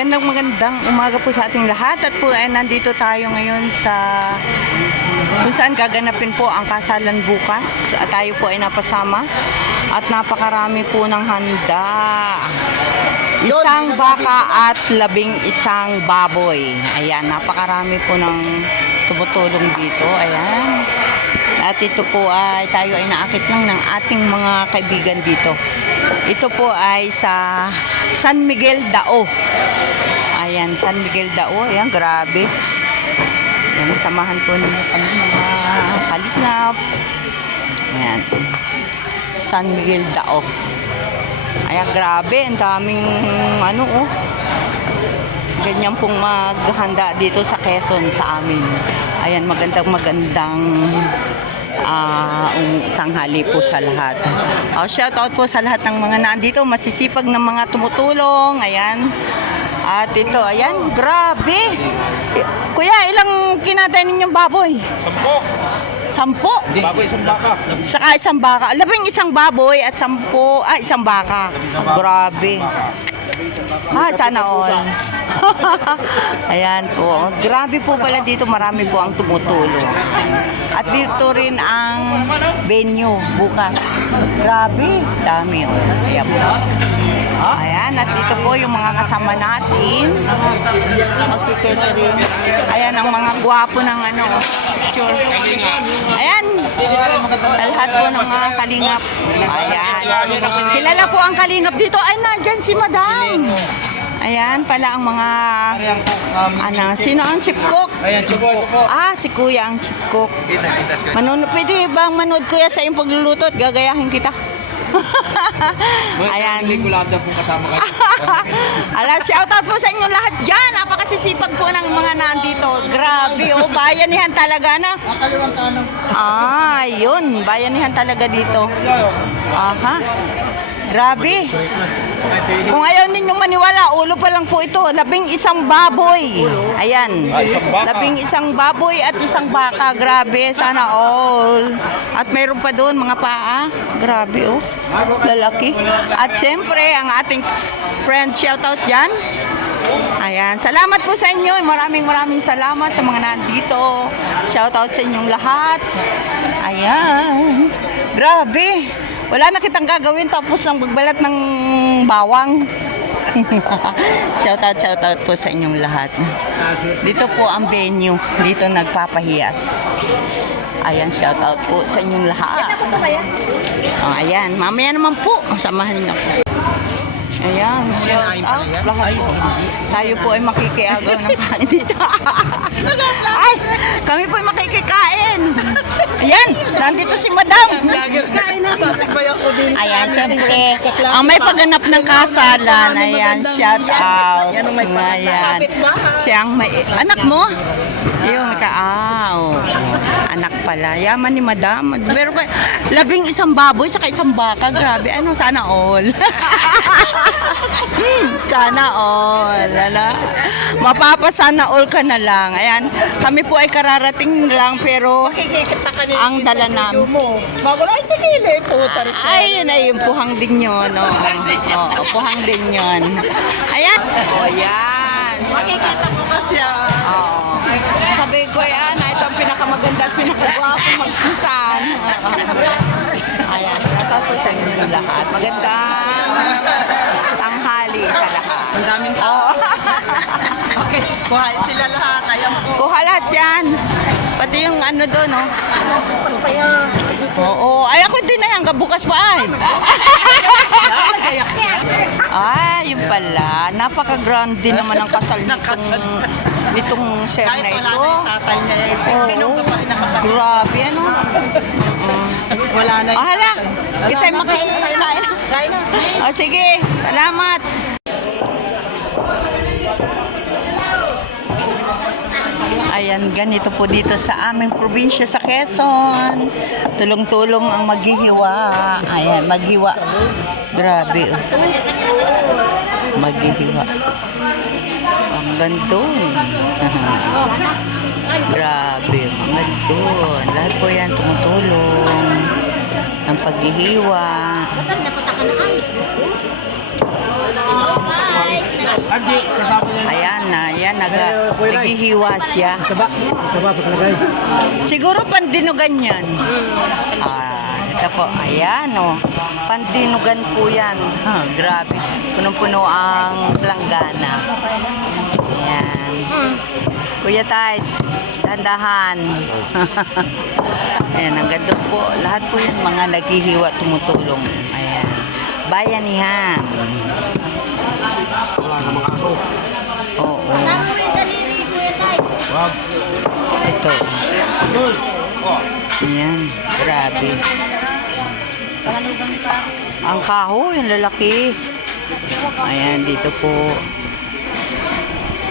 Magandang umaga po sa ating lahat at po ay nandito tayo ngayon sa kung saan gaganapin po ang kasalan bukas at tayo po ay napasama at napakarami po ng handa. Isang baka at 11 baboy. Ayan, napakarami po ng tumutulong dito. Ayan. At ito po ay tayo ay naakit lang ng ating mga kaibigan dito. Ito po ay sa San Miguel Dao. Ayan, San Miguel Dao. Ayan, grabe. Ayan, samahan po ninyo kami mga kalingap. Ayan. San Miguel Dao. Ayan, grabe. Ang daming ano, oh. Ganyan pong maghanda dito sa Quezon sa amin. Ayan, magandang tanghali po sa lahat. Shout out po sa lahat ng mga nandito, masisipag ng mga tumutulong. Ayan. At ito, ayan, grabe. Kuya, ilang kinatay ninyong baboy? 10. 10? Baboy, isang baka. Saka isang baka. 11 baboy at 10, isang baka. Grabe. Sana all. Ayan po. Grabe po pala dito. Marami po ang tumutulong. At dito rin ang venue bukas. Grabe. Dami. Ayan po. Ayan. At dito po yung mga kasama natin. Ayan ang mga gwapo ng ano. Picture. Ayan. Lahat po ng mga kalingap. Ayan. Kilala po ang kalingap dito. Ay, nandyan si Madam. Ayan pala ang mga sino ang chief cook? Ayan, chief cook. Si Kuya ang chief cook. Pwede bang manood Kuya sa iyong pagluluto at gagayahin kita? Ayan. Shout out po sa inyo lahat dyan. Napakasisipag po ng mga nandito. Grabe, bayanihan talaga na. Yun. Bayanihan talaga dito. Aha. Grabe. Kung ayaw ninyong maniwala, ulo pa lang po ito. 11 baboy. Ayan. 11 baboy at isang baka. Grabe. Sana all. At mayroon pa doon mga paa. Grabe, oh. Lalaki. At syempre, ang ating friend, shoutout dyan. Ayan. Salamat po sa inyo. Maraming salamat sa mga nandito. Shoutout sa inyong lahat. Ayan. Grabe. Wala na kitang gagawin tapos nang magbalat ng bawang. Shoutout po sa inyong lahat. Dito po ang venue. Dito nagpapahiyas. Ayan, shoutout po sa inyong lahat. Ayan, mamaya naman po. Samahan niyo po. Ayan, shoutout lahat po. Tayo po ay makikiagaw ng kain dito. Ay, kami po ay makikikain. Ayan, nandito si Madam. Ayan, siyempre, ang may pagganap ng kasalan. Ayan, shout out. Ayan, siyang may, anak mo? Yung anak pala. Yaman ni Madam. Meron ka, 11 baboy, saka isang baka. Grabe, sana all. Sana all. Mapapasana all ka na lang. Ayan, kami po ay kararating lang, pero ang dala namin. Bago lang si Lili po. Ay, yun ay yung puhang din yun. Puhang din yun. Ayan. Ayan. Makikita mo kasi Sabi ko yan, ito ang pinakamaganda at pinakagwapo magsinsan. Ayan, natataw sa inyo lahat. Magandang tanghali sa lahat. ang daming tao. Okay, kuha sila lahat. Ayan po. Kuha lahat yan. Pati yung ano doon, no? Bukas pa yan. Oo. Ay, ako din na yan. Bukas pa ay. Nagayak siya. Yun pala. Napaka-grande naman ang kasal nitong sir Kahit na wala ito. na yung tatay niya. Pinungga pa rin ang kapatid. Grabe, ano? Wala na yung Hala, kita'y makikain. Kain na. Sige, salamat. Ayan, ganito po dito sa aming probinsya sa Quezon. Tulong-tulong ang maghihiwa. Ayan, maghiwa. Grabe. Maghihiwa. Ang gandun. Grabe, ang gandun. Lahat po yan tumutulong. Ang paghihiwa. Hello guys! Ayan na, ayan, naghihiwa siya. Taba pakalagay. Siguro pandinugan yan. Ito po, ayan o. Pandinugan po yan. Grabe. Punong-puno ang planggana. Ayan. Kuya Tay, dandahan. Ayan, ang ganda po. Lahat po yan mga naghihiwa, tumutulong. Ayan. Bayanihan. Oo. Ito. Ayan, grabe. Ang kahoy, yung lalaki. Ayan, dito po.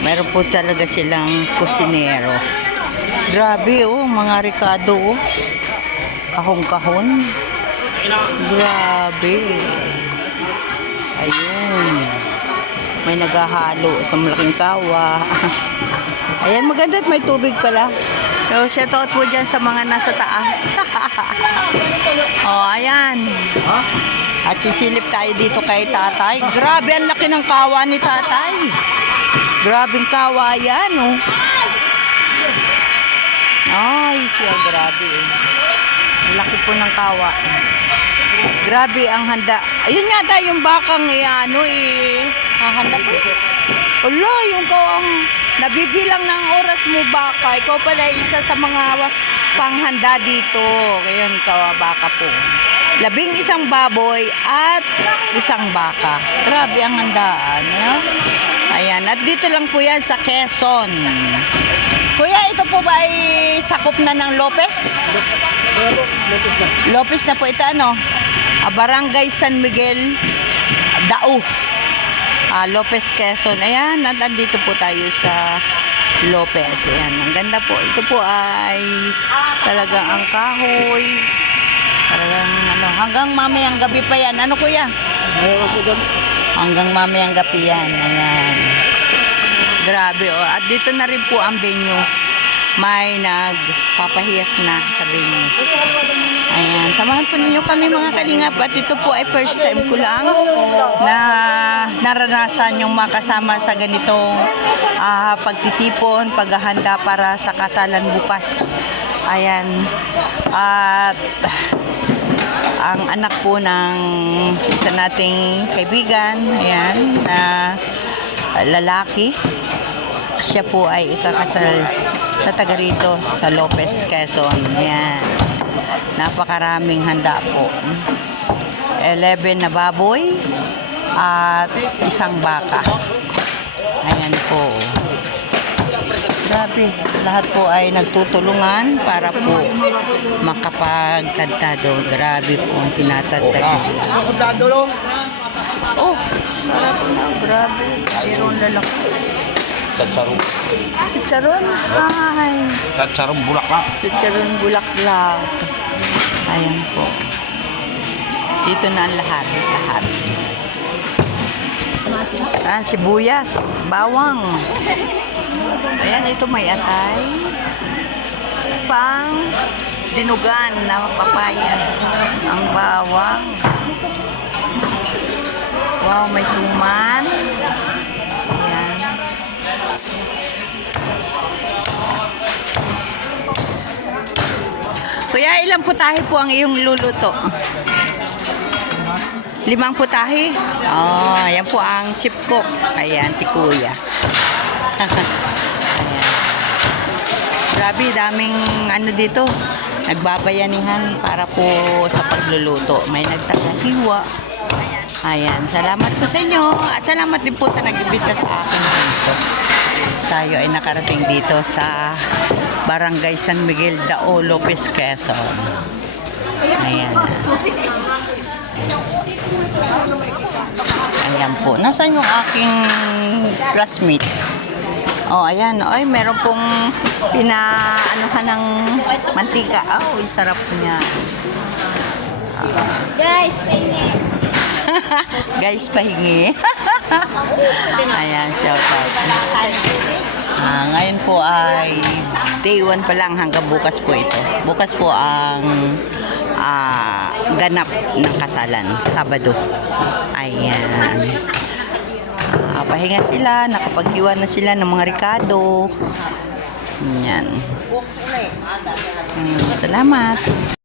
Meron po talaga silang kusinero. Grabe, oh, mga ricado, oh. Kahon-kahon. Grabe. Ayun. May naghahalo sa malaking kawa. Ayan, maganda at may tubig pala. So, shout out po dyan sa mga nasa taas. Oh, ayan. At sisilip tayo dito kay tatay. Grabe, ang laki ng kawa ni tatay. Grabing kawa yan, oh. Ay, siya, grabe. Ang laki po ng kawa. Grabe ang handa. Ayun nga tayo yung bakang hahanda po. Ala, yung kawang nabibilang ng oras mo baka. Ikaw pala isa sa mga panghanda dito. Ngayon, kawa baka po. 11 baboy at 1 baka. Grabe ang handaan. Ayan. At dito lang po yan sa Quezon. Kuya, ito po ba ay sakop na ng Lopez? Lopez na po ito, ano? Barangay San Miguel, Dao. Lopez, Quezon. Ayan, nandito po tayo sa Lopez. Ayan, ang ganda po. Ito po ay talagang ang kahoy. Talagang hanggang mamayang gabi pa yan. Ano kuya? Hanggang mamayang gabi yan. Ayan. Grabe, oh. At dito na rin po ang venue. May nagpapahiyas na sa venue. Ayan. Samahan po ninyo kami mga kalingap. At ito po ay first time ko lang na naranasan yung makasama sa ganitong pagtitipon, paghahanda para sa kasalan bukas. Ayan. At ang anak po ng isa nating kaibigan, ayan, na lalaki. Siya po ay ikakasal sa taga rito sa Lopez, Quezon. Ayan. Napakaraming handa po. 11 na baboy at 1 baka. Ayan po. Grabe. Lahat po ay nagtutulungan para po makapagtadtado. Grabe po ang tinatadtado. Oh, sarap na. Grabe. Mayroon lalaki. Chicharon. Chicharon? Ay. Chicharon bulaklak. Chicharon bulaklak. Ayan po. Dito na ang lahat. Lahat. Sibuyas. Bawang. Ayan, ito may atay. Pang dinugan na papaya. Ang bawang. Wow, may suman. Ayan. Kuya, ilang putahe po ang iyong luluto? 5 putahe? Oh, ayan po ang chip cook. Ayan, si Kuya. Ayan. Grabe, daming ano dito. Nagbabayanihan para po sa pagluluto. May nagtatahiwa. Ayan, salamat po sa inyo. At salamat din po sa nag-ibita sa akin dito. Tayo ay nakarating dito sa Barangay San Miguel, Dao, Lopez, Quezon. Ayan. Ayan po. Nasaan yung aking classmate? Oh, ayan. Ay, meron pong pinaanuhan ng mantika. Oh, sarap niya. Guys, pahingi. Guys, pahingi. Ayan, shout out. Ngayon po ay day 1 pa lang hanggang bukas po ito. Bukas po ang ganap ng kasalan, Sabado. Ayan. Pahinga sila, nakapaghiwa na sila ng mga ricado. Yan. Salamat.